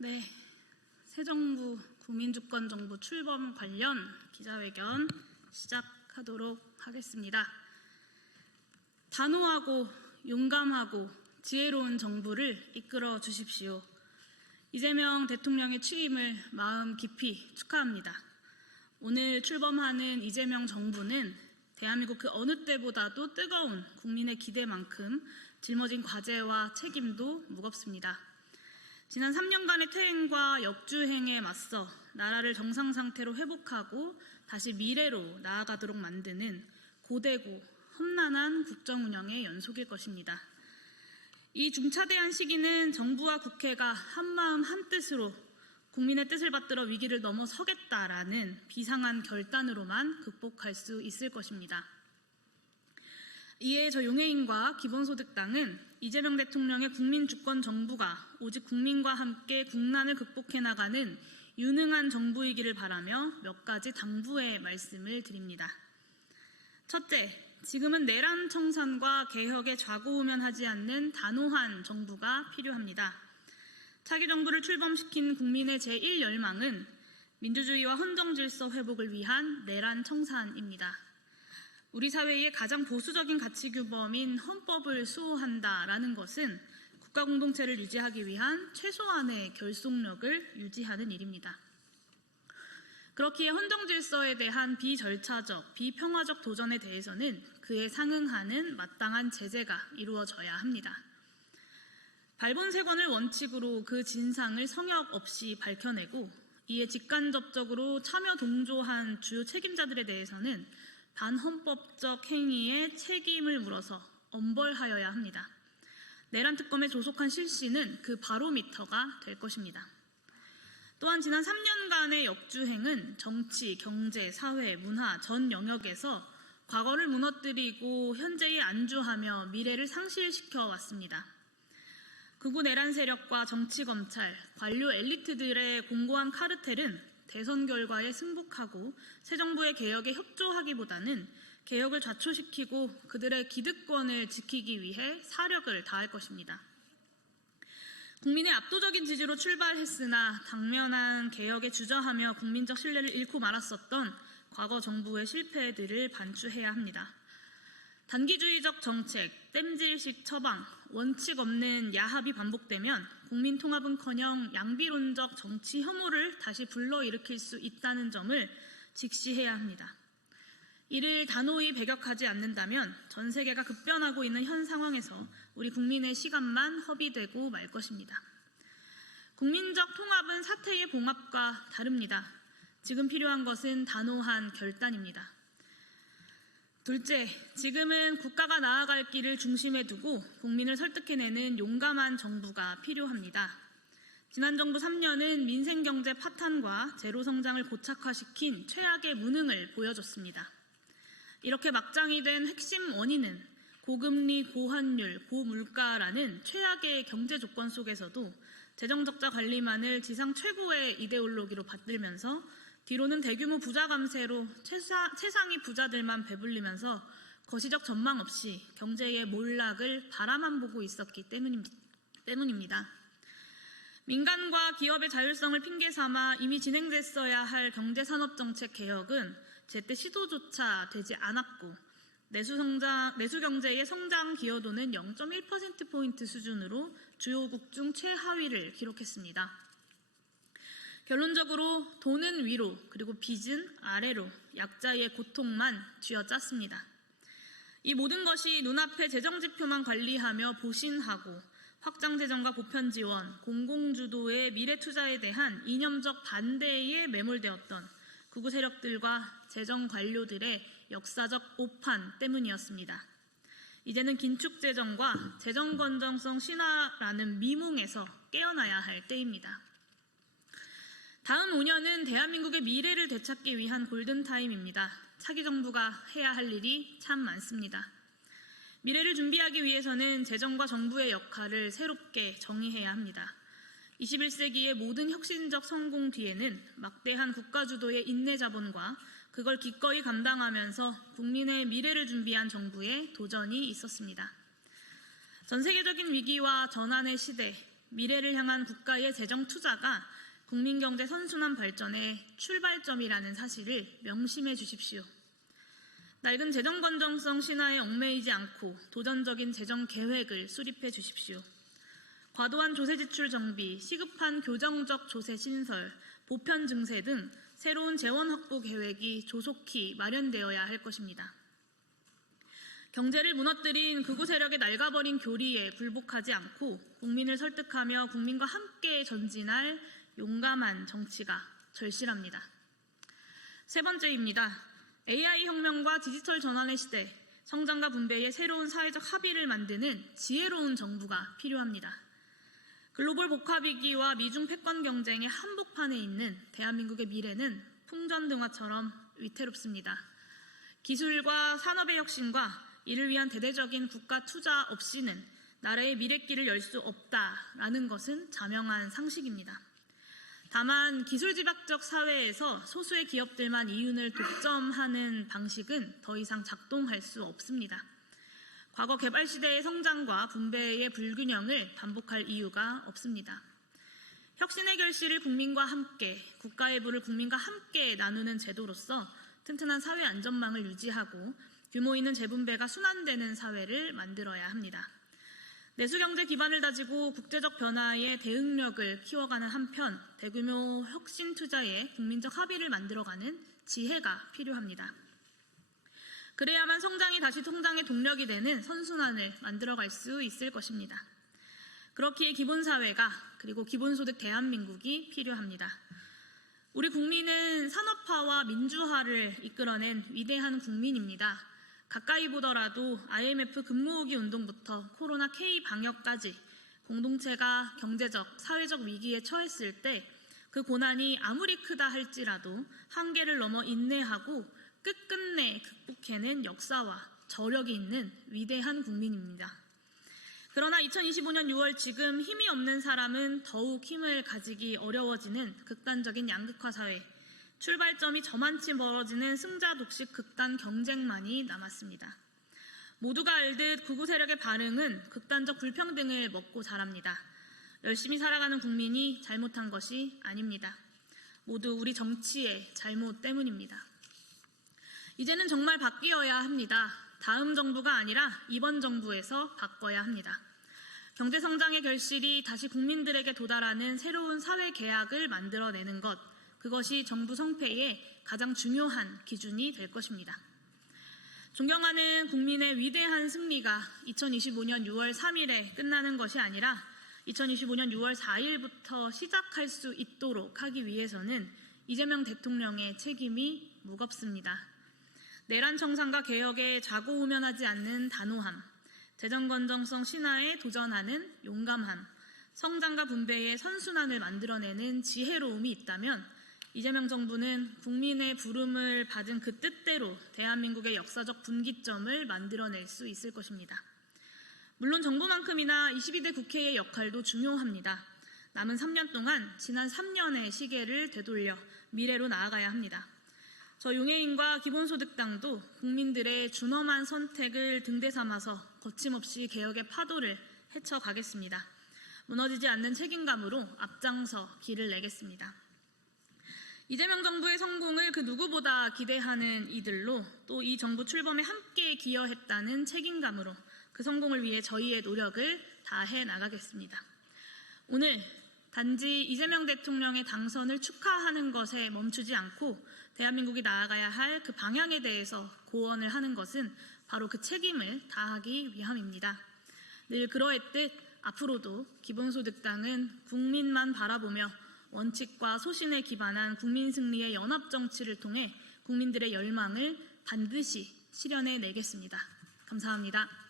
네, 새 정부 국민주권정부 출범 관련 기자회견 시작하도록 하겠습니다. 단호하고 용감하고 지혜로운 정부를 이끌어 주십시오. 이재명 대통령의 취임을 마음 깊이 축하합니다. 오늘 출범하는 이재명 정부는 대한민국 그 어느 때보다도 뜨거운 국민의 기대만큼 짊어진 과제와 책임도 무겁습니다. 지난 3년간의 퇴행과 역주행에 맞서 나라를 정상 상태로 회복하고 다시 미래로 나아가도록 만드는 고되고 험난한 국정 운영의 연속일 것입니다. 이 중차대한 시기는 정부와 국회가 한마음 한뜻으로 국민의 뜻을 받들어 위기를 넘어서겠다라는 비상한 결단으로만 극복할 수 있을 것입니다. 이에 저 용해인과 기본소득당은 이재명 대통령의 국민주권 정부가 오직 국민과 함께 국난을 극복해 나가는 유능한 정부이기를 바라며 몇 가지 당부의 말씀을 드립니다. 첫째, 지금은 내란 청산과 개혁에 좌고우면하지 않는 단호한 정부가 필요합니다. 차기 정부를 출범시킨 국민의 제1열망은 민주주의와 헌정질서 회복을 위한 내란 청산입니다. 우리 사회의 가장 보수적인 가치규범인 헌법을 수호한다라는 것은 국가 공동체를 유지하기 위한 최소한의 결속력을 유지하는 일입니다. 그렇기에 헌정질서에 대한 비절차적, 비평화적 도전에 대해서는 그에 상응하는 마땅한 제재가 이루어져야 합니다. 발본색원을 원칙으로 그 진상을 성역 없이 밝혀내고 이에 직간접적으로 참여 동조한 주요 책임자들에 대해서는 반헌법적 행위의 책임을 물어서 엄벌하여야 합니다. 내란 특검의 조속한 실시는 그 바로미터가 될 것입니다. 또한 지난 3년간의 역주행은 정치, 경제, 사회, 문화 전 영역에서 과거를 무너뜨리고 현재에 안주하며 미래를 상실시켜 왔습니다. 극우 내란 세력과 정치, 검찰, 관료 엘리트들의 공고한 카르텔은 대선 결과에 승복하고 새 정부의 개혁에 협조하기보다는 개혁을 좌초시키고 그들의 기득권을 지키기 위해 사력을 다할 것입니다. 국민의 압도적인 지지로 출발했으나 당면한 개혁에 주저하며 국민적 신뢰를 잃고 말았었던 과거 정부의 실패들을 반추해야 합니다. 단기주의적 정책, 땜질식 처방, 원칙 없는 야합이 반복되면 국민 통합은커녕 양비론적 정치 혐오를 다시 불러일으킬 수 있다는 점을 직시해야 합니다. 이를 단호히 배격하지 않는다면 전 세계가 급변하고 있는 현 상황에서 우리 국민의 시간만 허비되고 말 것입니다. 국민적 통합은 사태의 봉합과 다릅니다. 지금 필요한 것은 단호한 결단입니다. 둘째, 지금은 국가가 나아갈 길을 중심에 두고 국민을 설득해내는 용감한 정부가 필요합니다. 지난 정부 3년은 민생경제 파탄과 제로성장을 고착화시킨 최악의 무능을 보여줬습니다. 이렇게 막장이 된 핵심 원인은 고금리, 고환율, 고물가라는 최악의 경제 조건 속에서도 재정적자 관리만을 지상 최고의 이데올로기로 받들면서 뒤로는 대규모 부자 감세로 최상위 부자들만 배불리면서 거시적 전망 없이 경제의 몰락을 바라만 보고 있었기 때문입니다. 민간과 기업의 자율성을 핑계 삼아 이미 진행됐어야 할 경제산업정책 개혁은 제때 시도조차 되지 않았고 내수경제의 성장 기여도는 0.1%포인트 수준으로 주요국 중 최하위를 기록했습니다. 결론적으로 돈은 위로 그리고 빚은 아래로 약자의 고통만 쥐어짰습니다. 이 모든 것이 눈앞의 재정지표만 관리하며 보신하고 확장재정과 보편지원, 공공주도의 미래투자에 대한 이념적 반대에 매몰되었던 극우 세력들과 재정관료들의 역사적 오판 때문이었습니다. 이제는 긴축재정과 재정건전성 신화라는 미몽에서 깨어나야 할 때입니다. 다음 5년은 대한민국의 미래를 되찾기 위한 골든타임입니다. 차기 정부가 해야 할 일이 참 많습니다. 미래를 준비하기 위해서는 재정과 정부의 역할을 새롭게 정의해야 합니다. 21세기의 모든 혁신적 성공 뒤에는 막대한 국가주도의 인내자본과 그걸 기꺼이 감당하면서 국민의 미래를 준비한 정부의 도전이 있었습니다. 전 세계적인 위기와 전환의 시대, 미래를 향한 국가의 재정 투자가 국민경제 선순환 발전의 출발점이라는 사실을 명심해 주십시오. 낡은 재정 건전성 신화에 얽매이지 않고 도전적인 재정 계획을 수립해 주십시오. 과도한 조세 지출 정비, 시급한 교정적 조세 신설, 보편 증세 등 새로운 재원 확보 계획이 조속히 마련되어야 할 것입니다. 경제를 무너뜨린 극우 세력의 낡아버린 교리에 굴복하지 않고 국민을 설득하며 국민과 함께 전진할 용감한 정치가 절실합니다. 세 번째입니다. AI 혁명과 디지털 전환의 시대, 성장과 분배의 새로운 사회적 합의를 만드는 지혜로운 정부가 필요합니다. 글로벌 복합위기와 미중 패권 경쟁의 한복판에 있는 대한민국의 미래는 풍전등화처럼 위태롭습니다. 기술과 산업의 혁신과 이를 위한 대대적인 국가 투자 없이는 나라의 미래길을 열 수 없다라는 것은 자명한 상식입니다. 다만 기술집약적 사회에서 소수의 기업들만 이윤을 독점하는 방식은 더 이상 작동할 수 없습니다. 과거 개발 시대의 성장과 분배의 불균형을 반복할 이유가 없습니다. 혁신의 결실을 국민과 함께, 국가의 부를 국민과 함께 나누는 제도로서 튼튼한 사회 안전망을 유지하고 규모 있는 재분배가 순환되는 사회를 만들어야 합니다. 내수경제 기반을 다지고 국제적 변화에 대응력을 키워가는 한편 대규모 혁신 투자에 국민적 합의를 만들어가는 지혜가 필요합니다. 그래야만 성장이 다시 성장의 동력이 되는 선순환을 만들어갈 수 있을 것입니다. 그렇기에 기본사회가 그리고 기본소득 대한민국이 필요합니다. 우리 국민은 산업화와 민주화를 이끌어낸 위대한 국민입니다. 가까이 보더라도 IMF 금모으기 운동부터 코로나 K 방역까지 공동체가 경제적, 사회적 위기에 처했을 때 그 고난이 아무리 크다 할지라도 한계를 넘어 인내하고 끝끝내 극복해낸 역사와 저력이 있는 위대한 국민입니다. 그러나 2025년 6월 지금 힘이 없는 사람은 더욱 힘을 가지기 어려워지는 극단적인 양극화 사회, 출발점이 저만치 멀어지는 승자 독식 극단 경쟁만이 남았습니다. 모두가 알듯 극우 세력의 반응은 극단적 불평등을 먹고 자랍니다. 열심히 살아가는 국민이 잘못한 것이 아닙니다. 모두 우리 정치의 잘못 때문입니다. 이제는 정말 바뀌어야 합니다. 다음 정부가 아니라 이번 정부에서 바꿔야 합니다. 경제성장의 결실이 다시 국민들에게 도달하는 새로운 사회 계약을 만들어내는 것, 그것이 정부 성패의 가장 중요한 기준이 될 것입니다. 존경하는 국민의 위대한 승리가 2025년 6월 3일에 끝나는 것이 아니라 2025년 6월 4일부터 시작할 수 있도록 하기 위해서는 이재명 대통령의 책임이 무겁습니다. 내란 청산과 개혁에 좌고우면하지 않는 단호함, 재정 건전성 신화에 도전하는 용감함, 성장과 분배의 선순환을 만들어내는 지혜로움이 있다면 이재명 정부는 국민의 부름을 받은 그 뜻대로 대한민국의 역사적 분기점을 만들어낼 수 있을 것입니다. 물론 정부만큼이나 22대 국회의 역할도 중요합니다. 남은 3년 동안 지난 3년의 시계를 되돌려 미래로 나아가야 합니다. 저 용해인과 기본소득당도 국민들의 준엄한 선택을 등대 삼아서 거침없이 개혁의 파도를 헤쳐가겠습니다. 무너지지 않는 책임감으로 앞장서 길을 내겠습니다. 이재명 정부의 성공을 그 누구보다 기대하는 이들로 또 이 정부 출범에 함께 기여했다는 책임감으로 그 성공을 위해 저희의 노력을 다해 나가겠습니다. 오늘 단지 이재명 대통령의 당선을 축하하는 것에 멈추지 않고 대한민국이 나아가야 할 그 방향에 대해서 고언을 하는 것은 바로 그 책임을 다하기 위함입니다. 늘 그러했듯 앞으로도 기본소득당은 국민만 바라보며 원칙과 소신에 기반한 국민 승리의 연합 정치를 통해 국민들의 열망을 반드시 실현해내겠습니다. 감사합니다.